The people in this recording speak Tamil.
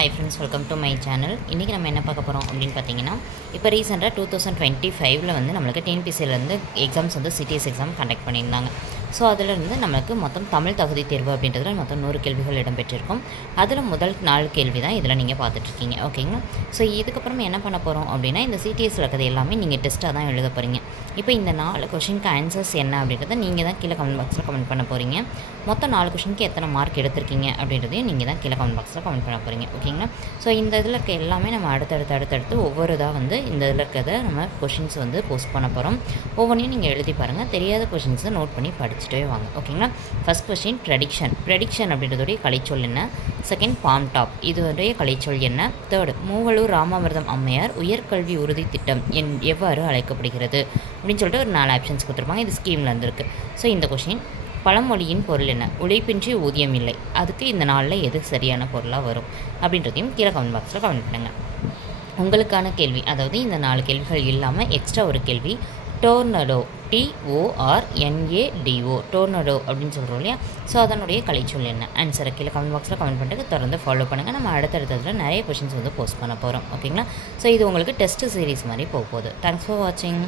Hi friends, welcome to my channel. இன்றைக்கி நம்ம என்ன பார்க்க போகிறோம் அப்படின்னு பார்த்தீங்கன்னா, இப்போ ரீசெண்டாக 2025 வந்து நம்மளுக்கு டிஎன்பிசியிலேருந்து எக்ஸாம்ஸ் வந்து சிடிஎஸ் எக்ஸாம் கண்டக்ட் பண்ணியிருந்தாங்க. ஸோ அதிலிருந்து நம்மளுக்கு மொத்தம் தமிழ் தகுதி தேர்வு அப்படின்றதுல மொத்தம் 100 கேள்விகள் இடம்பெற்றிருக்கும். அதில் முதல் 4 கேள்வி தான் இதில் நீங்கள் பார்த்துட்ருக்கீங்க. ஓகேங்களா? ஸோ இதுக்கப்புறம் என்ன பண்ண போகிறோம் அப்படின்னா, இந்த சிடிஎஸ்சில் இருக்கிறது எல்லாமே நீங்கள் டெஸ்ட்டாக தான் எழுத போகிறீங்க. இப்போ இந்த 4 கொஷினுக்கு ஆன்சர்ஸ் என்ன அப்படின்றத நீங்கள் தான் கீழே கமெண்ட் பாக்ஸில் கமெண்ட் பண்ண போகிறீங்க. மொத்தம் 4 கொஷினுக்கு எத்தனை மார்க் எடுத்திருக்கீங்க அப்படின்றதையும் நீங்கள் தான் கீழே கமெண்ட் பாக்ஸில் கமெண்ட் பண்ண போகிறீங்க. ஓகேங்களா? ஸோ இந்த இதில் இருக்க எல்லாமே நம்ம அடுத்தடுத்து ஒவ்வொரு இதாக வந்து இந்த இதில் இருக்கிறத நம்ம கொஷின்ஸ் வந்து போஸ்ட் பண்ண போகிறோம். ஒவ்வொன்றையும் நீங்கள் எழுதி பாருங்கள். தெரியாத கொஷின்ஸை நோட் பண்ணி படிச்சுட்டே வாங்க. ஓகேங்களா? ஃபஸ்ட் கொஷின் ப்ரெடிக்ஷன் அப்படின்றதுடைய கலைச்சொல் என்ன? செகண்ட் பாம் டாப், இதுடைய கலைச்சொல் என்ன? தேர்டு மூவலூர் ராமாமிர்தம் அம்மையார் உயர்கல்வி உறுதி திட்டம் எவ்வாறு அழைக்கப்படுகிறது அப்படின்னு சொல்லிட்டு ஒரு 4 ஆப்ஷன்ஸ் கொடுத்துருப்பாங்க. இது ஸ்கீமில் இருந்திருக்கு. ஸோ இந்த கொஷின் பழமொழியின் பொருள் என்ன? உழைப்பின்றி ஊதியம் இல்லை. அதுக்கு இந்த நாளில் எது சரியான பொருளாக வரும் அப்படின்றதையும் கீழே கமெண்ட் பாக்ஸில் கமெண்ட் பண்ணுங்கள். உங்களுக்கான கேள்வி, அதாவது இந்த 4 கேள்விகள் இல்லாமல் எக்ஸ்ட்ரா ஒரு கேள்வி, டோர்னடோ, TORNADO, டோர்னடோ அப்படின்னு சொல்கிறோம் இல்லையா? ஸோ அதனுடைய கலைச்சொல் என்ன? ஆன்சரை கீழே கமெண்ட் பாக்ஸில் கமெண்ட் பண்ணிட்டு தொடர்ந்து ஃபாலோ பண்ணுங்கள். நம்ம அடுத்தடுத்ததில் நிறைய கொஷின்ஸ் வந்து போஸ்ட் பண்ண போகிறோம். ஓகேங்களா? ஸோ இது உங்களுக்கு டெஸ்ட் சீரிஸ் மாதிரி போக போகுது. தேங்க்ஸ் ஃபார் வாட்சிங்.